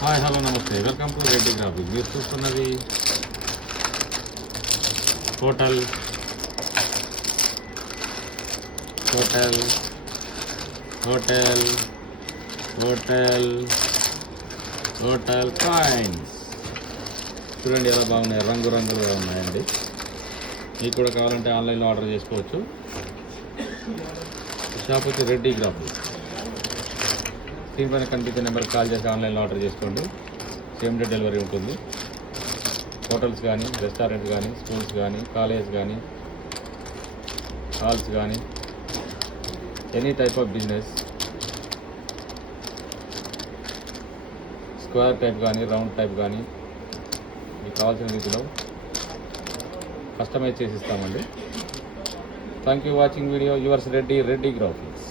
Hi hello నమస్తే, welcome to Reddy graphics. మీరు చూస్తున్నది hotel hotel hotel hotel hotel coins. చూడండి ఎలా బాగున్నాయి, రంగురంగులుగా ఉన్నాయండి. మీకు కూడా కావాలంటే ఆన్లైన్లో ఆర్డర్ చేసుకోవచ్చు. షాప్ వచ్చి రెడ్డి గ్రాఫిక్స్. స్క్రీన్ పైన కనిపించే నెంబర్కి కాల్ చేసి ఆన్లైన్లో ఆర్డర్ చేసుకోండి. సేమ్ డే డెలివరీ ఉంటుంది. హోటల్స్ కానీ, రెస్టారెంట్ కానీ, స్కూల్స్ కానీ, కాలేజ్ కానీ, హాల్స్ కానీ, any type of business, square type కానీ, రౌండ్ టైప్ కానీ, మీకు కావాల్సిన రీతిలో కస్టమైజ్ చేసి ఇస్తామండి. Thank you watching video. Yours Reddy graphics.